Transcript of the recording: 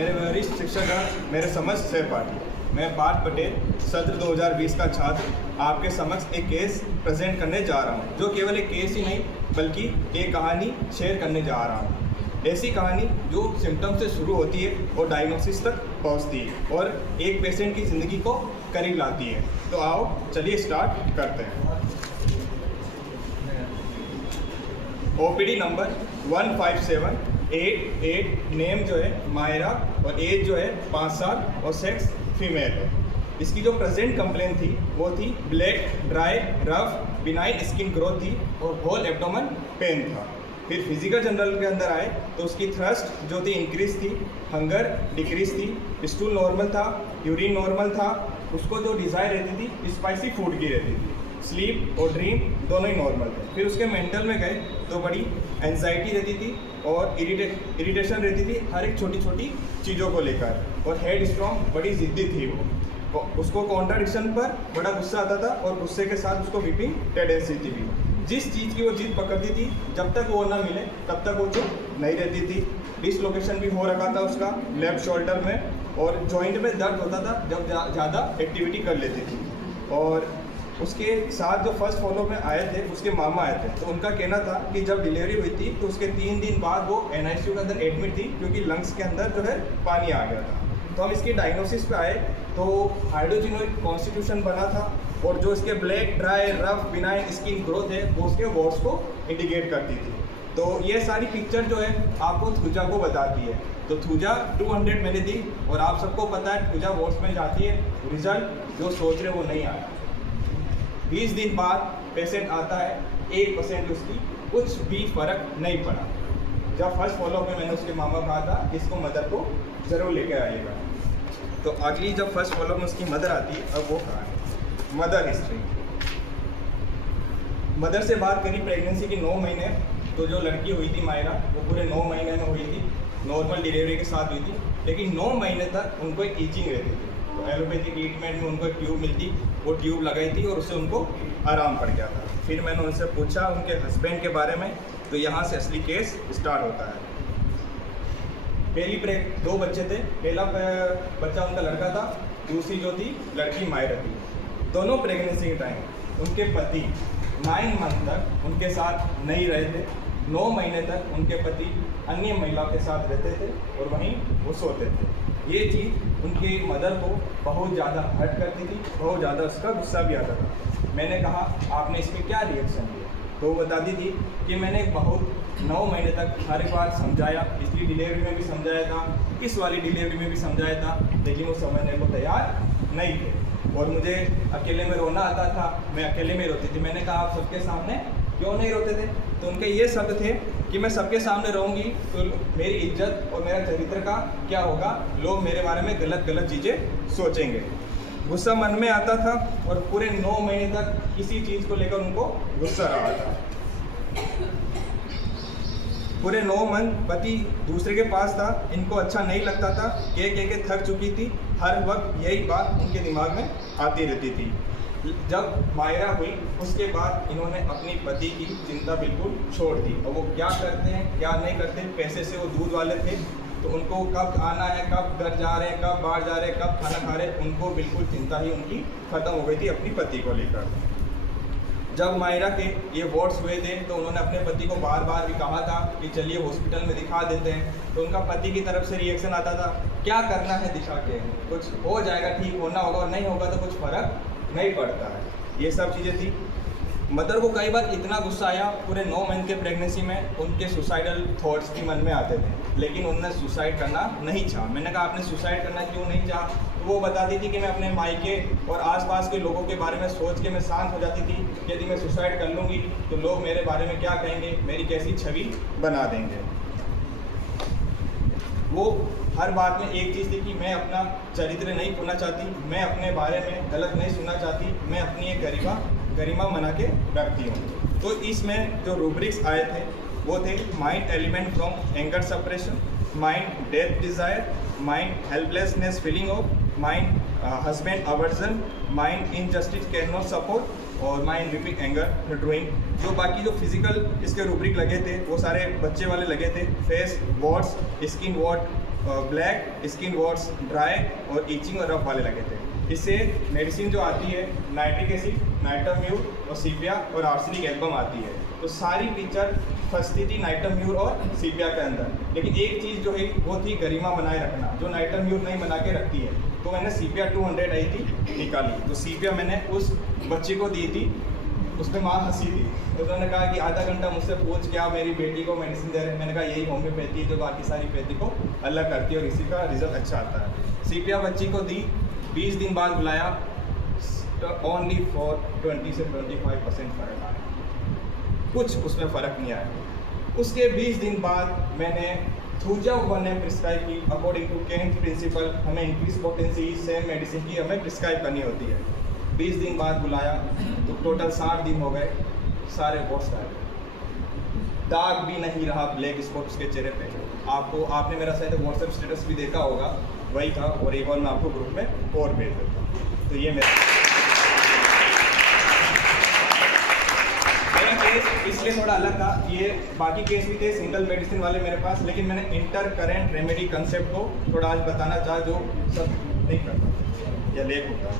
मेरे वरिष्ठ शिक्षकगण, मेरे समस्त सहपाठी, मैं पार्थ पटेल सत्र 2020 का छात्र आपके समक्ष एक केस प्रेजेंट करने जा रहा हूं, जो केवल एक केस ही नहीं बल्कि एक कहानी शेयर करने जा रहा हूं। ऐसी कहानी जो सिम्टम से शुरू होती है और डायग्नोसिस तक पहुंचती है और एक पेशेंट की ज़िंदगी को करीब लाती है। तो आओ चलिए स्टार्ट करते हैं। ओपीडी नंबर 15788, नेम जो है मायरा और एज जो है 5 साल और सेक्स फीमेल है। इसकी जो प्रेजेंट कंप्लेन थी वो थी black, dry, rough, benign skin growth थी और होल एब्डोमेन पेन था। फिर फिजिकल जनरल के अंदर आए तो उसकी थ्रस्ट जो थी इंक्रीज थी, हंगर डिक्रीज थी, स्टूल नॉर्मल था, यूरिन नॉर्मल था, उसको जो डिज़ायर रहती थी स्पाइसी फूड की रहती थी, स्लीप और ड्रीम दोनों ही नॉर्मल थे। फिर उसके मेंटल में गए तो बड़ी एंजाइटी रहती थी और इरिटेशन रहती थी हर एक छोटी छोटी चीज़ों को लेकर, और हेड स्ट्रॉन्ग, बड़ी ज़िद्दी थी वो। उसको कॉन्ट्राडिक्शन पर बड़ा गुस्सा आता था और गुस्से के साथ उसको वीपिंग टेंडेंसी थी। जिस चीज़ की वो जिद पकड़ती थी जब तक वो ना मिले तब तक वो चुप नहीं रहती थी। डिसलोकेशन भी हो रखा था उसका लेफ्ट शोल्डर में, और जॉइंट में दर्द होता था जब ज़्यादा एक्टिविटी कर लेती थी। और उसके साथ जो फर्स्ट फॉलो में आए थे उसके मामा आए थे, तो उनका कहना था कि जब डिलीवरी हुई थी तो उसके 3 दिन बाद वो NICU के अंदर एडमिट थी क्योंकि लंग्स के अंदर जो है पानी आ गया था। तो हम इसकी डायग्नोसिस पे आए तो हाइड्रोजिनोइड कॉन्स्टिट्यूशन बना था, और जो इसके black, dry, rough, benign skin growth है वो उसके वॉर्ड्स को इंडिकेट करती थी। तो ये सारी पिक्चर जो है आपको थूजा को बताती है। तो थूजा 200 मैंने दी, और आप सबको पता है थूजा वॉर्ड्स में जाती है, रिजल्ट जो सोच रहे वो नहीं आया। 20 दिन बाद पेशेंट आता है, 1% उसकी कुछ भी फर्क नहीं पड़ा। जब फर्स्ट फॉलोअप में मैंने उसके मामा कहा था इसको मदर को ज़रूर लेकर आइएगा, तो अगली जब फर्स्ट फॉलोअप में उसकी मदर आती है, अब वो कहाँ है, मदर हिस्ट्री। मदर से बात करी प्रेगनेंसी की 9 महीने, तो जो लड़की हुई थी मायरा वो पूरे 9 महीने में हुई थी, नॉर्मल डिलीवरी के साथ हुई थी, लेकिन 9 महीने तक उनको एक ईचिंग रहती थी। तो एलोपैथी ट्रीटमेंट में उनको एक ट्यूब मिलती, वो ट्यूब लगाई थी और उससे उनको आराम पड़ गया था। फिर मैंने उनसे पूछा उनके हस्बैंड के बारे में, तो यहाँ से असली केस स्टार्ट होता है। पहली 2 बच्चे थे, पहला बच्चा उनका लड़का था, दूसरी जो थी लड़की मायरा थी। दोनों प्रेगनेंसी के टाइम उनके पति 9 मंथ तक उनके साथ नहीं रहे थे। 9 महीने तक उनके पति अन्य महिलाओं के साथ रहते थे और वहीं वो सोते थे। ये चीज़ उनकी मदर को बहुत ज़्यादा हर्ट करती थी, बहुत ज़्यादा उसका गुस्सा भी आता था। मैंने कहा आपने इसके क्या रिएक्शन दिए, तो वो बताती थी कि मैंने बहुत 9 महीने तक हर बार समझाया, पिछली डिलीवरी में भी समझाया था, इस वाली डिलीवरी में भी समझाया था, लेकिन वो समझने को तैयार नहीं थे और मुझे अकेले में रोना आता था, मैं अकेले में रोती थी। मैंने कहा आप सबके सामने क्यों नहीं रोते थे, तो उनके ये शब्द थे कि मैं सबके सामने रहूँगी तो मेरी इज्जत और मेरा चरित्र का क्या होगा, लोग मेरे बारे में गलत गलत चीज़ें सोचेंगे। गुस्सा मन में आता था और पूरे 9 महीने तक किसी चीज़ को लेकर उनको गुस्सा रहा था। पूरे 9 मंथ पति दूसरे के पास था, इनको अच्छा नहीं लगता था, कह के थक चुकी थी, हर वक्त यही बात उनके दिमाग में आती रहती थी। जब मायरा हुई उसके बाद इन्होंने अपनी पति की चिंता बिल्कुल छोड़ दी, और वो क्या करते हैं क्या नहीं करते, पैसे से वो दूध वाले थे, तो उनको कब आना है, कब घर जा रहे हैं, कब बाहर जा रहे हैं, कब खाना खा रहे हैं, उनको बिल्कुल चिंता ही उनकी ख़त्म हो गई थी अपनी पति को लेकर। जब मायरा के ये वॉर्ड्स हुए थे तो उन्होंने अपने पति को बार बार भी कहा था कि चलिए हॉस्पिटल में दिखा देते हैं, तो उनका पति की तरफ से रिएक्शन आता था क्या करना है दिखा के, कुछ हो जाएगा, ठीक होना होगा, और नहीं होगा तो कुछ फ़र्क नहीं पड़ता है। ये सब चीज़ें थी। मदर को कई बार इतना गुस्सा आया पूरे 9 महीने के प्रेगनेंसी में, उनके सुसाइडल थॉट्स भी मन में आते थे, लेकिन उन्होंने सुसाइड करना नहीं चाहा। मैंने कहा आपने सुसाइड करना क्यों नहीं चाहा, तो वो बताती थी कि मैं अपने मायके और आसपास के लोगों के बारे में सोच के मैं शांत हो जाती थी, यदि मैं सुसाइड कर लूँगी तो लोग मेरे बारे में क्या कहेंगे, मेरी कैसी छवि बना देंगे। वो हर बात में एक चीज़ थी कि मैं अपना चरित्र नहीं खोना चाहती, मैं अपने बारे में गलत नहीं सुनना चाहती, मैं अपनी एक गरिमा बना के रखती हूँ। तो इसमें जो रूब्रिक्स आए थे वो थे mind element from anger suppression, mind death desire, mind helplessness feeling of, mind husband aversion, mind injustice can not support, और माइंड विपिंग एंगर ड्राइंग। जो बाकी जो फिजिकल इसके रूब्रिक लगे थे वो सारे बच्चे वाले लगे थे, face watts, skin what, black, skin watts, dry और ईचिंग और रफ वाले लगे थे। इससे मेडिसिन जो आती है नाइट्रिक एसिड, नाइट्रोम्यूर और सीपिया और आर्सेनिक एल्बम आती है। तो सारी फीचर फंसती थी नाइट्रोम्यूर और सीपिया के अंदर। लेकिन एक चीज़ जो है वो थी गरिमा बनाए रखना, जो नाइट्रोम्यूर नहीं बना के रखती है। तो मैंने सीपिया 200 आई थी निकाली, तो सीपिया मैंने उस बच्ची को दी थी। उस पर माँ हंसी थी, तो उन्होंने कहा कि आधा घंटा मुझसे पूछ के आप मेरी बेटी को मेडिसिन दे रहे हैं। मैंने कहा यही होम्योपैथी जो बाकी सारी पैथी को अलग करती है और इसी का रिजल्ट अच्छा आता है। सीपिया बच्ची को दी, 20 दिन बाद बुलाया, ओनली फॉर 20 से 25% फ़र्क आया, कुछ उसमें फ़र्क नहीं आया। उसके 20 दिन बाद मैंने थूजा 1M प्रिस्क्राइब की। अकॉर्डिंग टू केन प्रिंसिपल हमें इंक्रीज पोटेंसी सेम मेडिसिन की हमें प्रिस्क्राइब करनी होती है। 20 दिन बाद बुलाया तो टोटल 60 दिन हो गए, सारे वॉट्स गायब, दाग भी नहीं रहा, ब्लैक स्पॉट उसके चेहरे पे। आपने मेरा शायद व्हाट्सएप स्टेटस भी देखा होगा, वही था। और एक और मैं आपको ग्रुप में और भेज देता हूँ। तो ये मेरा केस इसलिए थोड़ा अलग था। ये बाकी केस भी थे सिंगल मेडिसिन वाले मेरे पास, लेकिन मैंने इंटर करेंट रेमेडी कंसेप्ट को थोड़ा आज बताना चाहा, जो सब नहीं करता या लेक होता है।